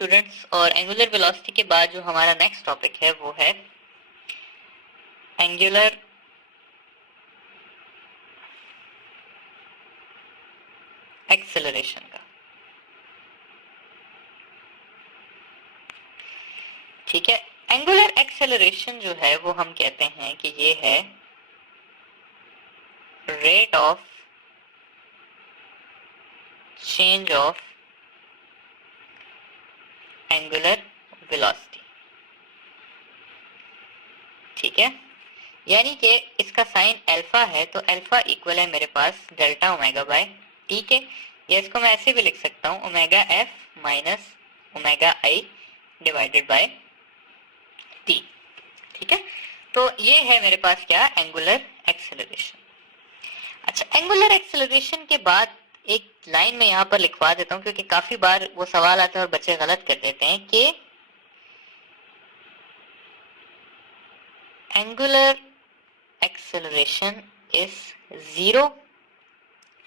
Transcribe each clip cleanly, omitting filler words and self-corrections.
Students, और angular velocity के बाद जो हमारा नेक्स्ट टॉपिक है वो है एंगुलर एक्सेलरेशन का। ठीक है, एंगुलर एक्सेलरेशन जो है वो हम कहते हैं कि ये है rate of change of angular velocity. ठीक है, यानी कि इसका साइन अल्फा है तो अल्फा इक्वल है मेरे पास डेल्टा ओमेगा बाय टी के, या इसको मैं ऐसे भी लिख सकता हूं omega F minus omega I divided by T. ठीक है, तो ये है मेरे पास क्या, एंगुलर एक्सेलरेशन। अच्छा, एंगुलर एक्सेलरेशन के बाद एक लाइन में यहां पर लिखवा देता हूं क्योंकि काफी बार वो सवाल आते हैं और बच्चे गलत कर देते हैं कि angular acceleration is 0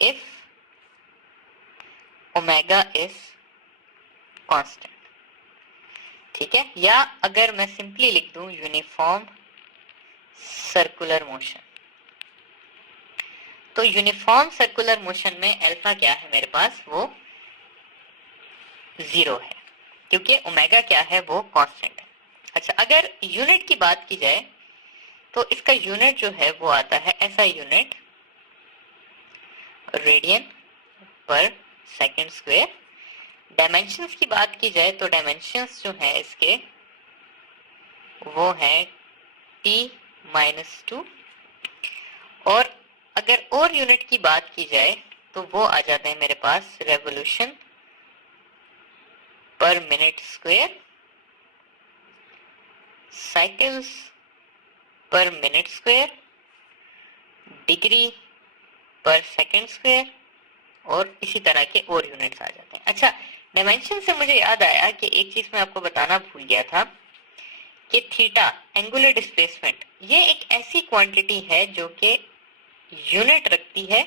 if omega is constant. ठीक है, या अगर मैं सिंपली लिख दूं यूनिफॉर्म सर्कुलर मोशन, तो यूनिफॉर्म सर्कुलर मोशन में अल्फा क्या है मेरे पास, वो 0 है क्योंकि ओमेगा क्या है, वो कांस्टेंट है। अच्छा, अगर यूनिट की बात की जाए तो इसका यूनिट जो है वो आता है ऐसा यूनिट रेडियन पर सेकंड स्क्वायर। डायमेंशंस की बात की जाए तो डायमेंशंस जो है इसके वो है t-2, और अगर और यूनिट की बात की जाए तो वो आ जाते हैं मेरे पास revolution per minute square, cycles per minute square, degree per second square, और इसी तरह के और यूनिट्स आ जाते हैं। अच्छा, डायमेंशन से मुझे याद आया कि एक चीज मैं आपको बताना भूल गया था कि थीटा एंगुलर डिस्प्लेसमेंट ये एक ऐसी क्वांटिटी है जो कि यूनिट रखती है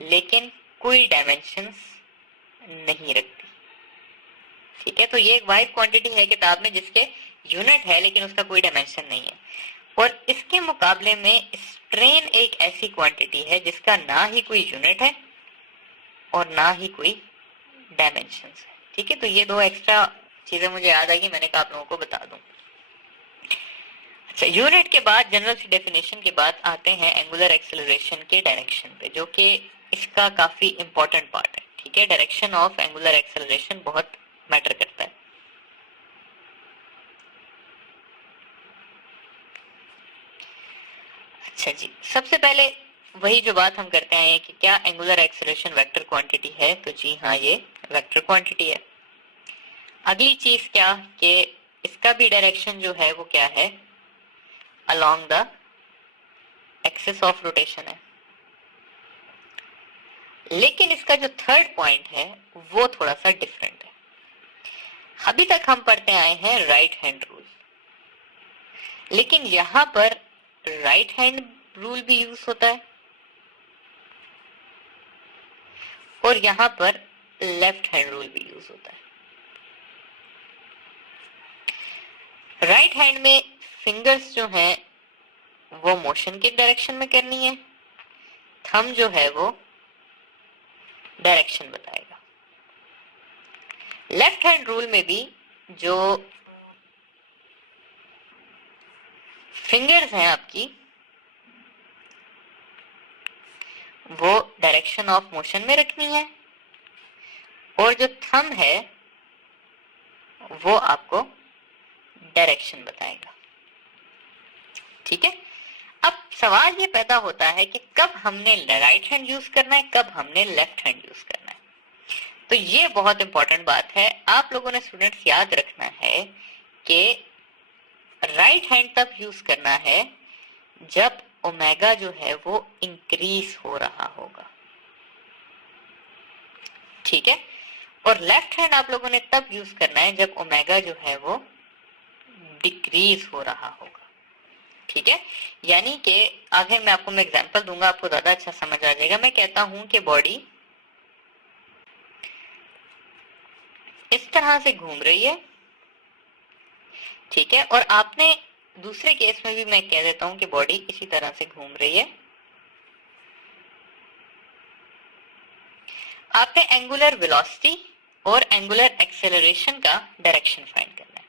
लेकिन कोई डायमेंशंस नहीं रखती। ठीक है, तो ये एक वाइड क्वांटिटी है किताब में जिसके यूनिट है लेकिन उसका कोई डायमेंशन नहीं है। और इसके मुकाबले में स्ट्रेन एक ऐसी क्वांटिटी है जिसका ना ही कोई यूनिट है और ना ही कोई डायमेंशंस है। ठीक है, तो ये दो एक्स्ट्रा चीजें मुझे याद आई, मैंने कहा आप लोगों को बता दूं। अच्छा, यूनिट के बाद जनरल सी डेफिनेशन के बाद आते हैं एंगुलर एक्सेलरेशन के डायरेक्शन पे, जो कि इसका काफी इंपॉर्टेंट पार्ट है। ठीक है, डायरेक्शन ऑफ एंगुलर एक्सेलरेशन बहुत मैटर करता है। अच्छा जी, सबसे पहले वही जो बात हम करते हैं कि क्या एंगुलर एक्सेलरेशन वेक्टर क्वांटिटी है, तो जी हाँ, ये वेक्टर क्वांटिटी है। अगली चीज क्या कि इसका भी डायरेक्शन जो है वो क्या है, along the axis of rotation है। लेकिन इसका जो थर्ड पॉइंट है वो थोड़ा सा डिफरेंट है। अभी तक हम पढ़ते आए हैं राइट हैंड रूल, लेकिन यहां पर राइट हैंड रूल भी यूज होता है और यहां पर लेफ्ट हैंड रूल भी यूज होता है। राइट हैंड में फिंगर्स जो हैं वो मोशन के डायरेक्शन में करनी है, थंब जो है वो डायरेक्शन बताएगा। लेफ्ट हैंड रूल में भी जो फिंगर्स हैं आपकी वो डायरेक्शन ऑफ मोशन में रखनी है, और जो थंब है वो आपको डायरेक्शन बताएगा। ठीक है, अब सवाल ये पैदा होता है कि कब हमने राइट हैंड यूज करना है, कब हमने लेफ्ट हैंड यूज करना है। तो ये बहुत इंपॉर्टेंट बात है, आप लोगों ने स्टूडेंट्स याद रखना है कि राइट हैंड तब यूज करना है जब ओमेगा जो है वो इंक्रीज हो रहा होगा। ठीक है, और लेफ्ट हैंड आप लोगों ने तब यूज करना है जब ओमेगा जो है वो डिक्रीज हो रहा होगा। ठीक है, यानी कि आगे मैं आपको एग्जांपल दूंगा, आपको ज्यादा अच्छा समझ आ जाएगा। मैं कहता हूं कि बॉडी इस तरह से घूम रही है, ठीक है। और आपने दूसरे केस में भी मैं कह देता हूं कि बॉडी इसी तरह से घूम रही है। आपने एंगुलर वेलोसिटी और एंगुलर एक्सेलरेशन का डायरेक्शन फाइंड करना है।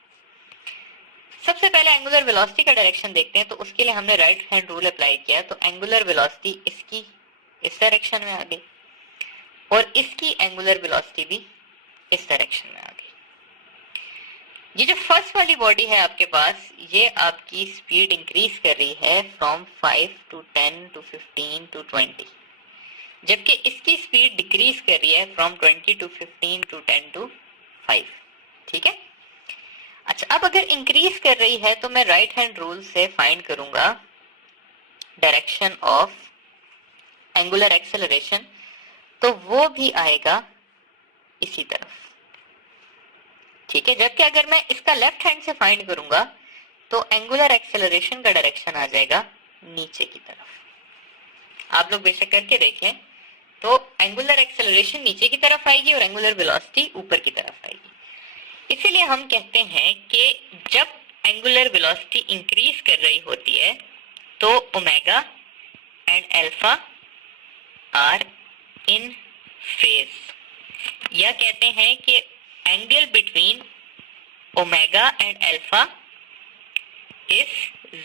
सबसे पहले एंगुलर वेलोसिटी का डायरेक्शन देखते हैं। तो उसके लिए हमने राइट हैंड रूल अप्लाई किया, तो एंगुलर वेलोसिटी इसकी इस डायरेक्शन में आ गई और इसकी एंगुलर वेलोसिटी भी इस डायरेक्शन में आ गई। ये जो फर्स्ट वाली बॉडी है आपके पास, ये आपकी स्पीड इंक्रीज कर रही है फ्रॉम 5 to 10 to 15 to 20, जबकि इसकी स्पीड डिक्रीज कर रही है फ्रॉम 20 to 15 to 10 to 5, ठीक है। अच्छा, अब अगर इंक्रीज कर रही है तो मैं राइट हैंड रूल से फाइंड करूंगा डायरेक्शन ऑफ एंगुलर एक्सेलरेशन, तो वो भी आएगा इसी तरफ, ठीक है। जबकि अगर मैं इसका लेफ्ट हैंड से फाइंड करूंगा तो एंगुलर एक्सेलरेशन का डायरेक्शन आ जाएगा नीचे की तरफ। आप लोग बेशक करके देख लें, तो एंगुलर एक्सेलरेशन नीचे की तरफ आएगी और एंगुलर वेलोसिटी ऊपर की तरफ आएगी। इसीलिए हम कहते हैं कि जब एंगुलर वेलोसिटी इंक्रीज कर रही होती है तो omega and alpha are in phase, या कहते हैं कि angle between omega and alpha is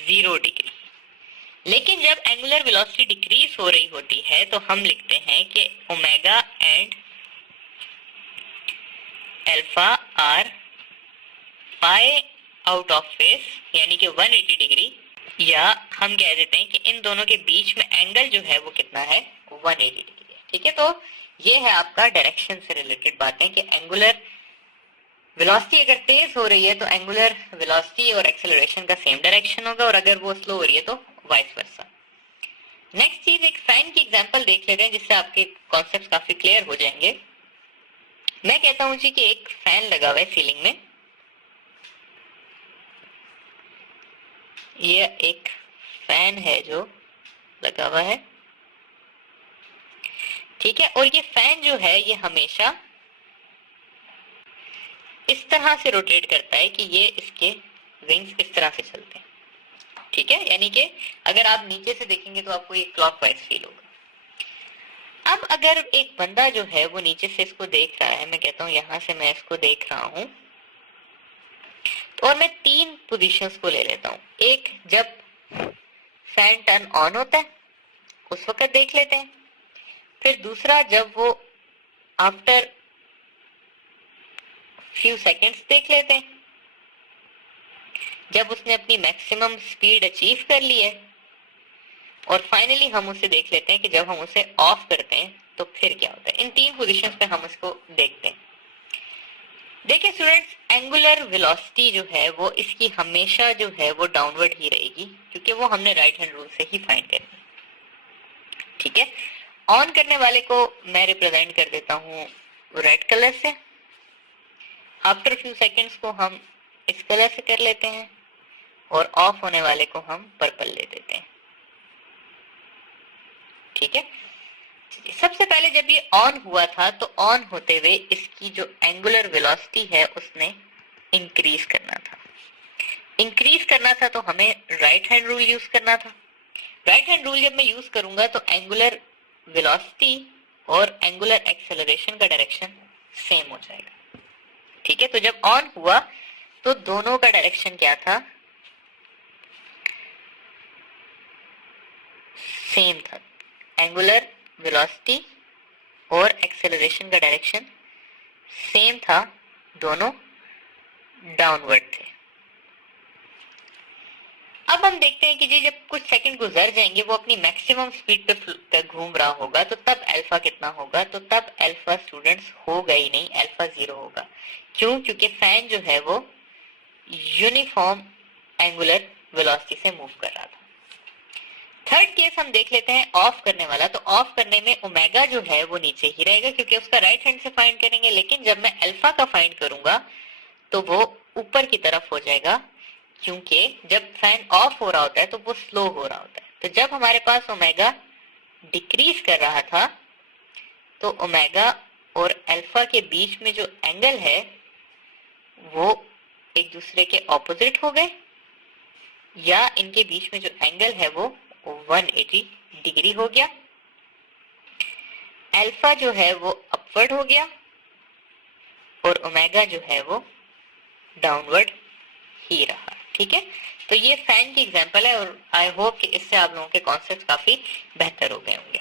0 degree. लेकिन जब एंगुलर वेलोसिटी डिक्रीज हो रही होती है तो हम लिखते हैं कि omega and alpha are pi out of phase, यानी कि 180 डिग्री, या हम कह देते हैं कि इन दोनों के बीच में एंगल जो है वो कितना है, 180 डिग्री है, ठीक है। तो ये है आपका डायरेक्शन से रिलेटेड बातें कि एंगुलर वेलोसिटी अगर तेज हो रही है तो एंगुलर वेलोसिटी और एक्सेलरेशन का सेम डायरेक्शन होगा, और अगर वो स्लो हो रही है तो वाइस वर्सा। नेक्स्ट चीज, एक फैन की एग्जांपल देख लेते हैं जिससे आपके कॉन्सेप्ट्स काफी क्लियर हो जाएंगे। मैं कहता हूं जी कि एक फैन लगा हुआ है सीलिंग में, ये एक फैन है जो लगा हुआ है, ठीक है। और ये फैन जो है ये हमेशा इस तरह से रोटेट करता है कि ये इसके विंग्स इस तरह से चलते हैं, ठीक है। यानी कि अगर आप नीचे से देखेंगे तो आपको ये क्लॉकवाइज फील होगा। अब अगर एक बंदा जो है वो नीचे से इसको देख रहा है, मैं कहता हूं यहां से मैं इसको देख रहा हूं, और मैं 3 पोजीशंस को ले लेता हूं। एक, जब फैन टर्न ऑन होता है उस वक्त देख लेते हैं। फिर दूसरा, जब वो आफ्टर फ्यू सेकेंड्स देख लेते हैं, जब उसने अपनी मैक्सिमम स्पीड अचीव कर ली है। और फाइनली हम उसे देख लेते हैं कि जब हम उसे ऑफ करते हैं तो फिर क्या होता है। इन 3 पोजीशंस पे हम इसको देखते हैं। देखिए स्टूडेंट्स, एंगुलर वेलोसिटी जो है वो इसकी हमेशा जो है वो डाउनवर्ड ही रहेगी, क्योंकि वो हमने राइट हैंड रूल से ही फाइंड करनी, ठीक है। ऑन करने वाले को मैं रिप्रेजेंट कर देता हूं रेड कलर से, आफ्टर फ्यू सेकेंड्स को हम इस कलर से कर लेते हैं, और ऑफ होने वाले को हम पर्पल ले देते हैं, ठीक है। सबसे पहले जब ये ऑन हुआ था तो ऑन होते हुए इसकी जो एंगुलर वेलोसिटी है उसने इंक्रीज करना था। इंक्रीज करना था तो हमें राइट हैंड रूल यूज करना था। राइट हैंड रूल जब मैं यूज करूंगा तो एंगुलर वेलोसिटी और एंगुलर एक्सेलरेशन का डायरेक्शन सेम हो जाएगा, ठीक है। तो जब ऑन हुआ तो दोनों का डायरेक्शन क्या था, सेम था। एंगुलर वेलोसिटी और एक्सेलरेशन का डायरेक्शन सेम था, दोनों डाउनवर्ड थे। अब हम देखते हैं कि जी जब कुछ सेकंड गुजर जाएंगे, वो अपनी मैक्सिमम स्पीड पे घूम रहा होगा, तो तब अल्फा कितना होगा, तो तब अल्फा स्टूडेंट्स होगा ही नहीं, अल्फा 0 होगा। क्यों? क्योंकि फैन जो है वो यूनिफॉर्म एंगुलर वेलोसिटी से मूव कर रहा था। थर्ड केस हम देख लेते हैं ऑफ करने वाला। तो ऑफ करने में ओमेगा जो है वो नीचे ही रहेगा, क्योंकि उसका राइट हैंड से फाइंड करेंगे। लेकिन जब मैं अल्फा का फाइंड करूंगा तो वो ऊपर की तरफ हो जाएगा, क्योंकि जब फैन ऑफ हो रहा होता है तो वो स्लो हो रहा होता है। तो जब हमारे पास ओमेगा डिक्रीज कर रहा था तो ओमेगा और अल्फा के बीच में जो एंगल है वो एक दूसरे के ऑपोजिट हो गए, या इनके बीच में जो एंगल है वो 180 डिग्री हो गया। अल्फा जो है वो अपवर्ड हो गया और ओमेगा जो है वो डाउनवर्ड ही रहा। ठीक है, तो ये फैन की एग्जांपल है और आई होप कि इससे आप लोगों के कॉन्सेप्ट काफी बेहतर हो गए होंगे।